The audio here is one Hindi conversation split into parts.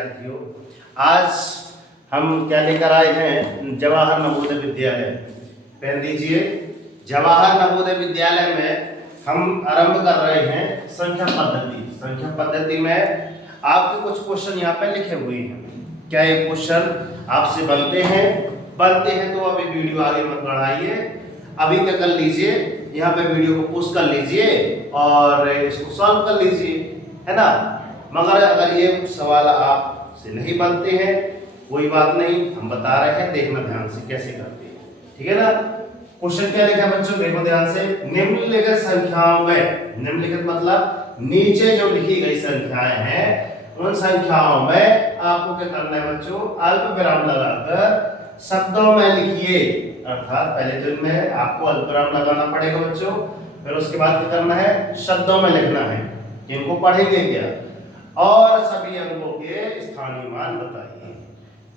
विद्यार्थियों, आज हम क्या लेकर आए हैं? जवाहर नवोदय विद्यालय। पेन दीजिए। जवाहर नवोदय विद्यालय में हम आरंभ कर रहे हैं संख्या पद्धति। संख्या पद्धति में आपके कुछ क्वेश्चन यहाँ पे लिखे हुए हैं। क्या ये क्वेश्चन आपसे बनते हैं? बनते हैं तो अभी वीडियो आगे मत बढ़ाइए, अभी क्या कर लीजिए, यहाँ पे वीडियो को पोस्ट कर लीजिए और इसको सॉल्व कर लीजिए, है ना। मगर अगर ये सवाल आपसे नहीं बनते हैं, कोई बात नहीं, हम बता रहे हैं, देखना ध्यान से कैसे करते हैं, ठीक है ना। क्वेश्चन क्या लिखा है बच्चों, देखो ध्यान से। निम्नलिखित संख्याओं में, निम्नलिखित मतलब नीचे जो लिखी गई संख्याएं हैं, उन संख्याओं में आपको क्या करना है बच्चों, अल्प विराम लगाकर शब्दों में लिखिए। अर्थात पहले तो इनमें आपको अल्पविराम लगाना पड़ेगा बच्चों, फिर उसके बाद क्या करना है, शब्दों में लिखना है। इनको पढ़ेंगे क्या, और सभी अंकों के स्थानीय मान बताइए,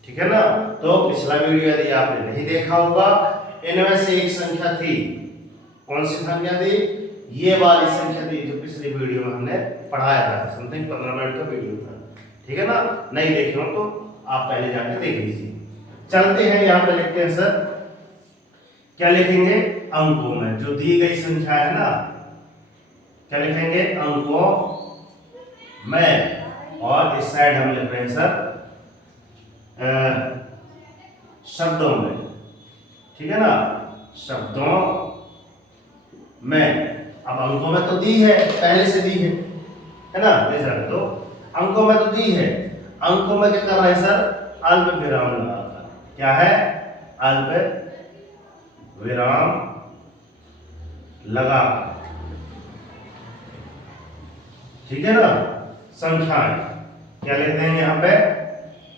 ठीक है ना। तो पिछला वीडियो यदि आपने नहीं देखा होगा, इनमें से एक संख्या थी, कौन सी संख्या थी? ये वाली संख्या थी जो पिछले वीडियो में हमने पढ़ाया था, समथिंग 15 मिनट का वीडियो था, ठीक है ना। नहीं देखे हो तो आप पहले जाके देख लीजिए। चलते हैं, यहाँ पे लिखते हैं सर, क्या लिखेंगे? अंकों में जो दी गई संख्या है ना, क्या लिखेंगे? अंकों में। और इस साइड हम लिख रहे हैं सर शब्दों में, ठीक है ना, शब्दों में। अब अंकों में तो दी है, पहले से दी है ना, तो अंकों में तो दी है, अंकों में क्या कर रहे हैं सर, अल्प विराम लगाकर। क्या है? अल्प विराम लगा, ठीक है ना। संख्याएं क्या लिखते हैं यहाँ पे?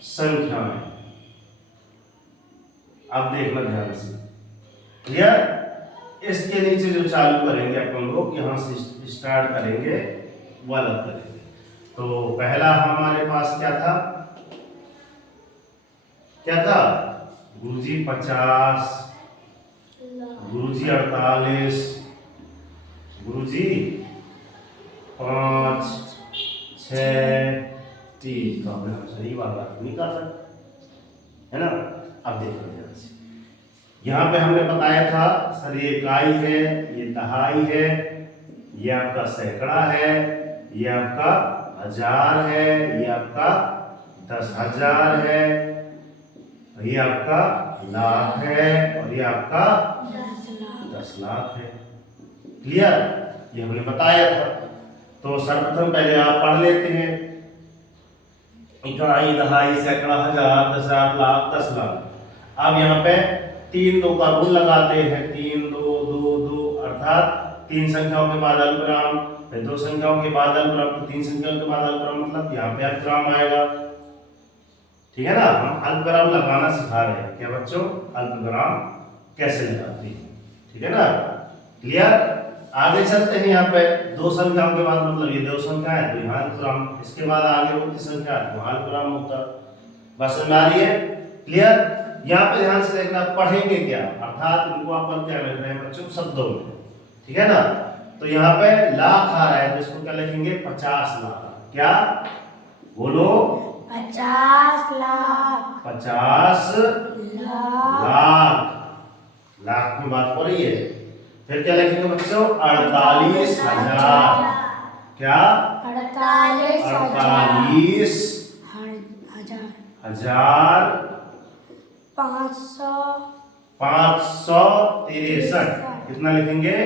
संख्याएं। अब देखना ध्यान से, क्लियर। इसके नीचे जो चालू करेंगे अपन लोग, यहाँ से स्टार्ट करेंगे, वो अलग करेंगे। तो पहला हमारे पास क्या था? क्या था गुरुजी? 50, गुरुजी 48, गुरुजी 5, 6, 3। तो आपने सही बात नहीं कर रहा है ना। अब देखो ध्यान से, यहाँ पे हमने बताया था सर, ये इकाई है, ये दहाई है, ये आपका सैकड़ा है, ये आपका हजार है, ये आपका 10,000 है, ये आपका लाख है, और ये आपका 10 लाख है। क्लियर? ये हमने बताया था। तो सर्वप्रथम पहले आप पढ़ लेते हैं, इकाई, दहाई, सैकड़ा, हजार, 10,000, लाख, 10 लाख। अब यहाँ पे 3 2 का रूल लगाते हैं, 3 2 2 2, अर्थात 3 संख्याओं के बाद अल्पविराम, फिर 2 संख्याओं के बाद अल्पविराम, तो 3 संख्याओं के बाद अल्पविराम, मतलब यहाँ पे अल्पविराम आएगा, ठीक है ना। हम अल्पविराम लगाना सिखा रहे हैं क्या बच्चों, अल्पविराम कैसे लगाते हैं, ठीक है ना। क्लियर? आगे चलते हैं। यहाँ पे 2 संख्याओं के बाद, मतलब ये 2 संख्या है तो यहाँ अल्पविराम, इसके बाद आगे होती संख्या तो वहाँ अल्पविराम होता। बस समझ आ रही है? क्लियर? यहाँ पे ध्यान से देखना, पढ़ेंगे क्या, अर्थात इनको अपन क्या लिख रहे हैं बच्चों, शब्दों में, ठीक है ना। तो यहाँ पे लाख आ रहा है तो इसको क्या लिखेंगे? 50 लाख। क्या बोलो? 50 लाख। 50 लाख। लाख में बात हो रही है। फिर क्या लिखेंगे बच्चों? 48,000। क्या? 48,000। 563। कितना लिखेंगे?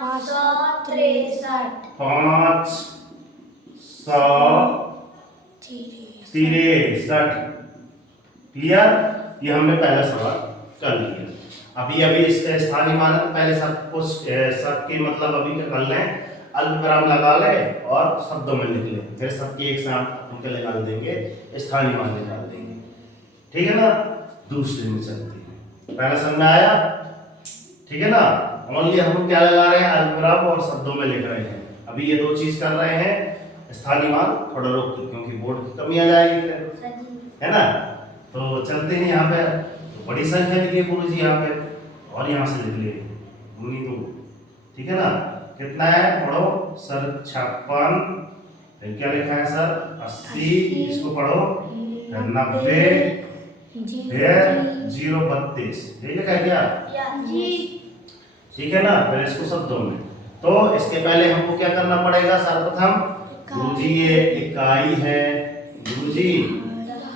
563। 563। क्लियर? ये हमने पहला सवाल कर लिया। अभी इसके स्थानीय मान तो पहले सब कुछ सबके मतलब अभी क्या कर लें, अल्पविराम लगा लें और शब्दों में लिख लें, फिर सबके एक साथ उनके निकाल देंगे, स्थानीय मान निकाल देंगे, ठीक है ना। दूसरे में चलते हैं, पहला समझ में आया, ठीक है ना। ओनली हम क्या लगा रहे हैं, अल्पविराम और शब्दों में लिख रहे हैं। अभी ये 2 चीज कर रहे हैं, स्थानीय मान थोड़ा रोक, क्योंकि बोर्ड की कमी आ जाएगी फिर, है ना। तो चलते हैं यहाँ पे, तो बड़ी संख्या लिखिए गुरुजी यहाँ पे, और यहाँ से लिख लिए 2, ठीक है ना। कितना है पढ़ो सर? 56 फिर क्या लिखा है सर 80, इसको पढ़ो 90, फिर 032, यही लिखा है क्या? ठीक है ना। फिर इसको शब्दों में, तो इसके पहले हमको क्या करना पड़ेगा सर्वप्रथम? गुरुजी ये इकाई है, गुरुजी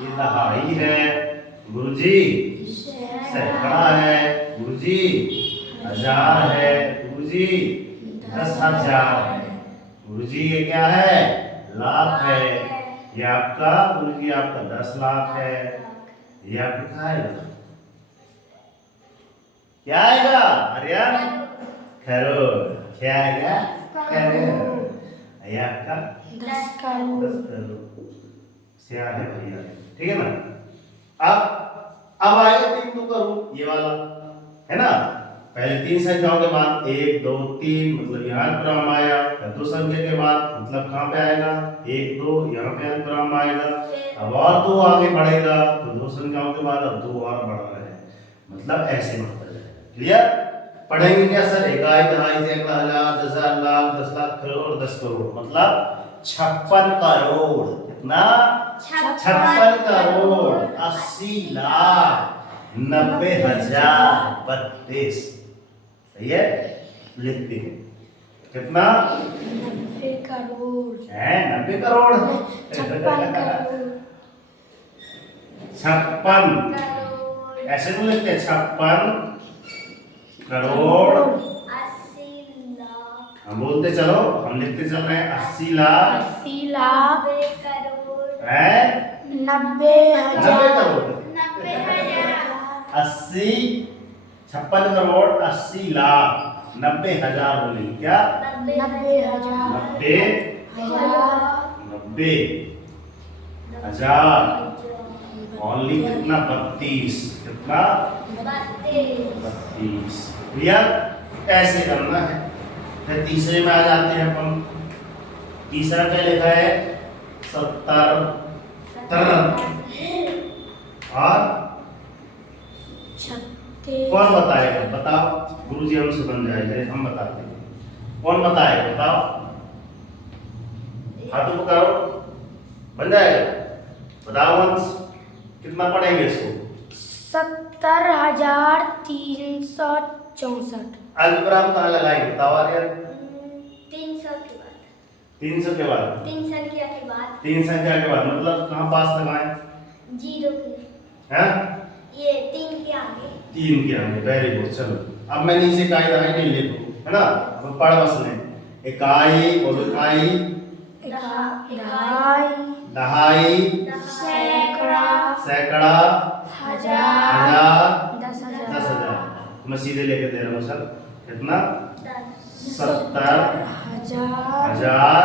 ये दहाई है, गुरुजी सैकड़ा है, गुरुजी हजार है, गुरुजी 10,000 है, गुरुजी ये क्या है? लाख है। ये आपका गुरुजी आपका 10 लाख है। ये आप लिखा है क्या आएगा आर्यन? करोड़। क्या आएगा? करोड़। ये आपका 10 करोड़। 10 करोड़ से है भैया, ठीक है ना। अब आएगा 3 2 करोड़, ये वाला है ना। पहले 3 संख्याओं के बाद 1 2 3 मतलब यहाँ अल्पविराम आया, फिर 2 संख्या के बाद मतलब कहाँ पे आएगा? 1 2 यहाँ पे अल्पविराम आएगा। अब और 2 आगे बढ़ेगा तो 2 संख्याओं के बाद अब 2 और बढ़ रहा है, मतलब ऐसे बढ़ता जाएगा। क्लियर? पढ़ेंगे क्या सर? इकाई दहाई सैकड़ा हजार 10,000 लाख 10 लाख करोड़ 10 करोड़ मतलब 56 करोड़। कितना? 56 करोड़ 80 लाख 90,000 32। सही है, लिखते हैं कितना? 90 करोड़ है 90 करोड़ 56 करोड़ 56 ऐसे तो लिखते हैं 56 करोड़ 80 लाख हम बोलते चलो, हम लिखते चल रहे हैं 80 लाख 80 लाख है 90,000 करोड़ 80 56 करोड़ 80 लाख 90,000 बोली क्या? 90,000 90,000 ओनली कितना? 32। कितना? 32। क्लियर? ऐसे करना है। फिर तीसरे में आ जाते हैं अपन। तीसरा क्या लिखा है? 70 और 36 कौन बताएगा? बताओ, गुरुजी हमसे बन जाएंगे, हम बताते हैं। कौन बताएगा? बताओ, हाथों को करो, बन जाएगा। बताओ वंश, कितना पढ़ेंगे इसको? 70,364 अल्पविराम कहाँ लगाएंगे? बताओ आर्यन। 300 के बाद 300 के बाद 3 संख्या के बाद 3 संख्या के बाद मतलब कहाँ पास लगाएं? 0 के हैं? ये 3 के आगे 3 के आगे। Very good. चलो अब मैं नीचे इकाई दहाई नहीं लिखूं, है ना। अब पढ़ बस लें। इकाई और इकाई दहाई सैकड़ा सैकड़ा हजार 10,000 10,000 मैं सीधे लेके दे रहा हूँ सर। कितना? 70,000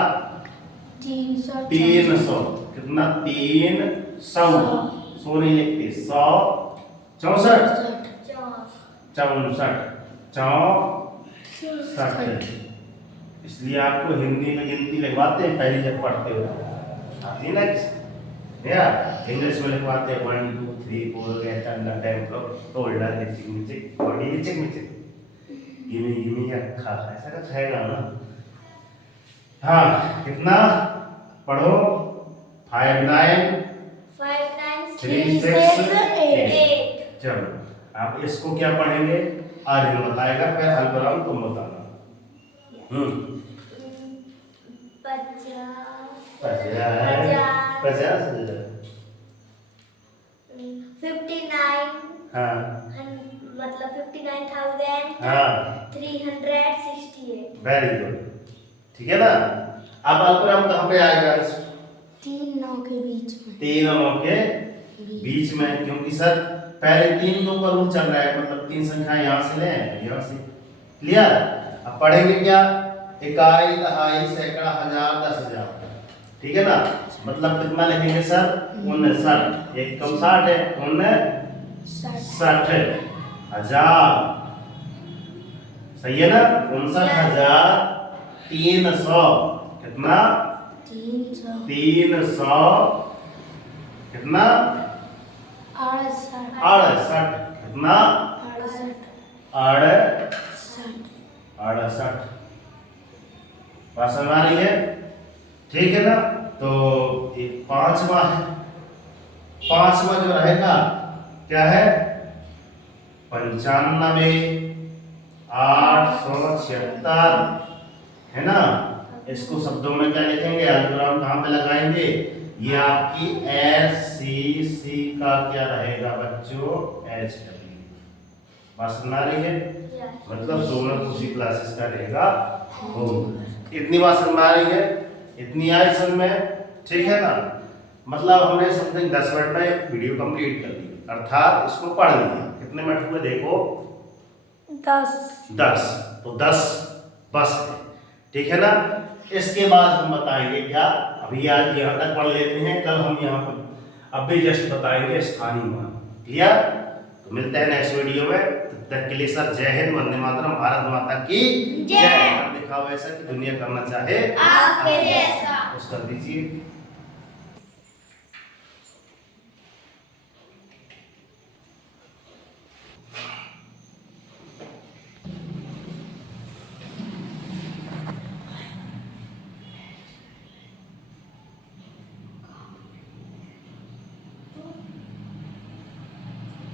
300। कितना? 300 100 नहीं लिखते, 100 64 64 इसलिए आपको हिंदी में गिनती लिखवाते हैं पहले जब पढ़ते हो, आती ना भैया। इंग्लिश में लिखवाते हैं 1 2 3 4 8 9 10 टोल्डर नीचे बॉडी नीचे गिमी रखा ऐसा कुछ है ना। हाँ कितना? पढ़ो 5 9 3 6 8। चलो आप इसको क्या पढ़ेंगे? आर्यन बताएगा, फिर अल्पविराम तुम बताना। 59 हाँ मतलब 59,368 हाँ वेरी गुड। ठीक है ना। अब अल्पविराम कहाँ पे आएगा? 3 9 के बीच में 3 और 9 के बीच में, क्योंकि सर पहले 3 2 का रूल चल रहा है, मतलब 3 संख्या यहाँ से ले यहाँ से। क्लियर? अब पढ़ेंगे क्या? इकाई दहाई सैकड़ा हजार 10,000। ठीक है ना। मतलब कितना लिखेंगे सर? 59। एक कम 60 है, 59,000 सही है ना। 59,300। कितना? 300 कितना? 68 कितना? 68 बात समझ आ रही है? ठीक है ना। तो एक पांचवा है, पांचवा जो रहेगा क्या है 95,876 है ना। इसको शब्दों में क्या लिखेंगे, अल्पविराम कहाँ पे लगाएंगे, ये आपकी SCC का क्या रहेगा बच्चों HW। बात समझ आ रही है, मतलब सोनल खुशी क्लासेस का रहेगा होम। इतनी बात समझ आ रही है, इतनी आई समझ में, ठीक है ना। मतलब हमने समथिंग 10 मिनट में एक वीडियो कंप्लीट कर ली, अर्थात इसको पढ़ लिया। कितने मिनट हुए देखो 10। 10, तो 10 बस है, ठीक है ना। इसके बाद हम बताएंगे क्या, अभी आज यहाँ तक पढ़ लेते हैं, कल हम यहाँ पर अभी जस्ट बताएंगे स्थानीय मान। क्लियर, तो मिलते हैं नेक्स्ट वीडियो में। तब तक के लिए सर जय हिंद, वंदे मातरम, भारत माता की जय। दिखाओ ऐसा कि दुनिया करना चाहे आपके जैसा। कुछ कर दीजिए।